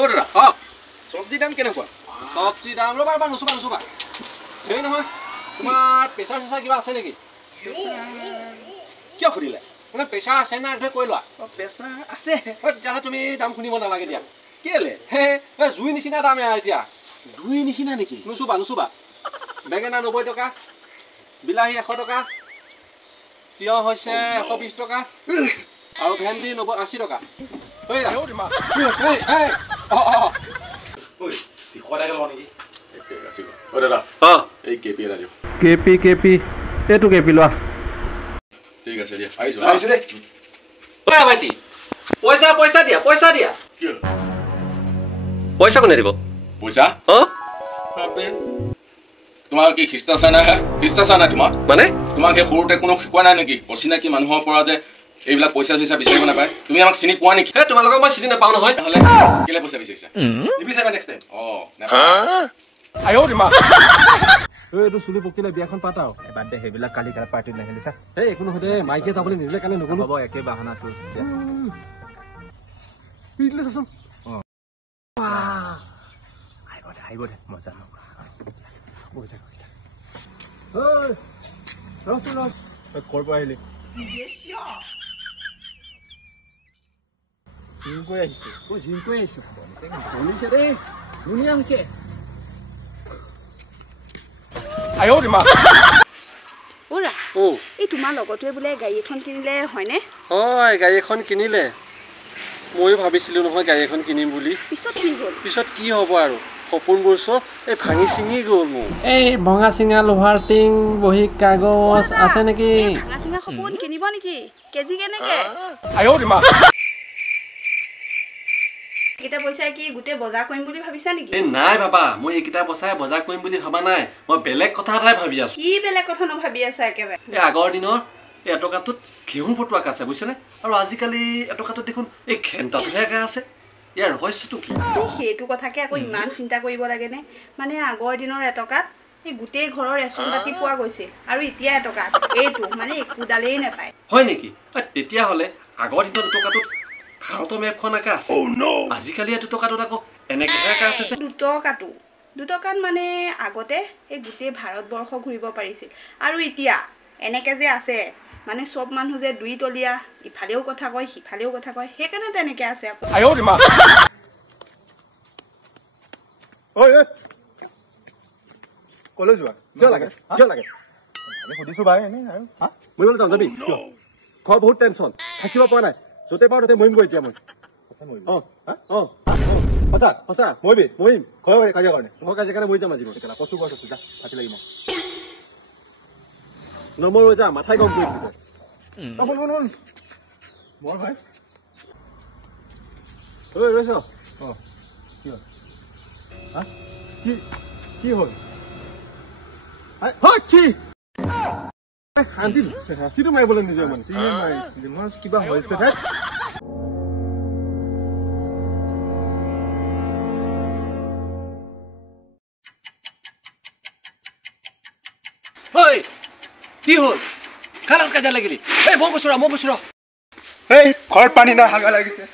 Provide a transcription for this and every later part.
ও দাদা চব্জি দাম কেনেকুৱা চব্জি দাম ৰ'বা নুচুবা হেৰি নহয় তোমাৰ প্ৰেছাৰ চেছাৰ কিবা আছে নেকি কিয় সুধিলে মানে প্ৰেছাৰ আছে না কৈ লোৱা প্ৰেছাৰ আছে তেতিয়াহ'লে তুমি দাম শুনিব নালাগে দিয়া কেলে জুই নিচিনা দাম এতিয়া জুই নিচিনা নেকি নুচুবা বেঙেনা 90 টকা বিলাহী 100 টকা তিয়হ হৈছে 120 টকা আৰু ভেন্দি 80 টকা কেপি এইটো কেপি লোৱা ঠিক আছে দিয়া আহিছো দেই ভাইটি পইচা দিয়া পইচা কোনে দিব পইচা তোমাৰ কি শিষ্টাচাৰ নাই তোমাৰ মানে তোমাক সেই সৰুতে কোনো শিকোৱা নাই নেকি অচিনাকি মানুহৰ পৰা যে এইবিলাক পইচা বিচাৰিব নাপায় তুমি আমাক চিনি পোৱা নেকি তোমালোকক মই চিনি নাপাওঁ নহয় নহ'লে কেলে পইচা বিচাৰিছা নিবিচাৰিবা নেক্সট টাইম এইটো চুলি পকিলে বিয়াখন পাতা বাদ দে সেইবিলাক কালি পাৰ্টিত নাহিলিছা এই একো নহয় দে মাইকে যাবলৈ নিদিলে কাৰণে নগলো হ'ব একে বাহানাটো চাচোন আহিব দে মজা কৰ পৰা আহিলি জিমকৈ আহিছো শুনিছে দেই ধুনীয়া হৈছে তোমাৰ লগতে বোলে গাড়ী এখন কিনিলে হয়নে হয় গাড়ী এখন কিনিলে ময়ো ভাবিছিলো নহয় গাড়ী এখন কিনিম বুলি পিছত কি হ'ব আৰু সপোনবোৰ চব এই ভাঙি চিঙি গ'ল মোৰ এই ভঙা চিঙা লোহাৰ টিং বহী কাগজ আছে নেকি ভাঙা চিঙা সপোন কিনিব নেকি কেজি কেনেকে এইকেইটা পইচা কি গোটেই বজাৰ কৰিম বুলি ভাবিছা নেকি নাই বাবা মই এইকেইটা পইচাই বজাৰ কৰিম বুলি ভাবা নাই মই বেলেগ কথা এটাই ভাবি আছো কি বেলেগ কথা ভাবি আছা একেবাৰে এই আগৰ দিনৰ এটকাটোত ঘেঁহু ফটোৱাক আছে বুজিছেনে আৰু আজিকালি এটকাটোত দেখোন এই ঘেণ্টাটোহে আছে ইয়াৰ ৰহস্যটো কি সেইটো কথাকে আকৌ ইমান চিন্তা কৰিব লাগেনে মানে আগৰ দিনৰ এটকাত এই গোটেই ঘৰৰ ৰেচন পাতি পোৱা গৈছিল আৰু এতিয়া এটকাত এইটো মানে একোডালেই নাপায় হয় নেকি তেতিয়াহ'লে আগৰ দিনৰ এটকাটোত ভাৰতৰ মেপখন একা আছে আজিকালি দুটকাটোত আকৌ এনেকেহে একা আছে যে দুটকাত মানে আগতে এই গোটেই ভাৰতবৰ্ষ ঘূৰিব পাৰিছিল আৰু এতিয়া এনেকে যে আছে মানে সব মানুহ যে দুই তলিয়া ইফালেও কথা কয় সিফালেও কথা কয় সেইকাৰণে তেনেকে আছে কলৈ যোৱা কিয় লাগে সুধিছো ভাই এনে মই বোলে যাবি ঘৰ বহুত টেনচন থাকিব পৰা নাই য'তে পাওঁ ততে মৰিম গৈ এতিয়া মই সঁচা মৰিম ঘৰ কাজিয়া কাৰণে মৰি যাম আজি কচু গছ আছো যা থাকি লাগিব নমৰো যা মাথাই গম কৰি মোৰ ভাই ৰৈছ কি হ'ল শান্তি হাঁচিটো মাৰিবলৈ নিজৰ মানে কিবা হৈছে কি হ'ল খালত কাজিয়া লাগিলি এই মই কৈছো এই ঘৰত পানী নাই হাগা লাগিছে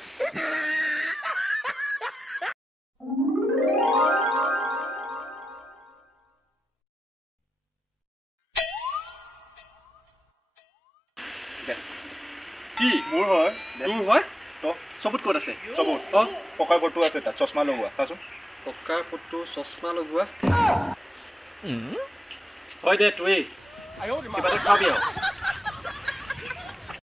কি মোৰ হয় তোৰ হয় চবুত ক'ত আছে চবুত ককাৰ ফটো আছে তাত চশমা লগোৱা চাচোন ককাৰ ফটো চশমা লগোৱা হয় দে তুই কিবা এটা খাবি আৰু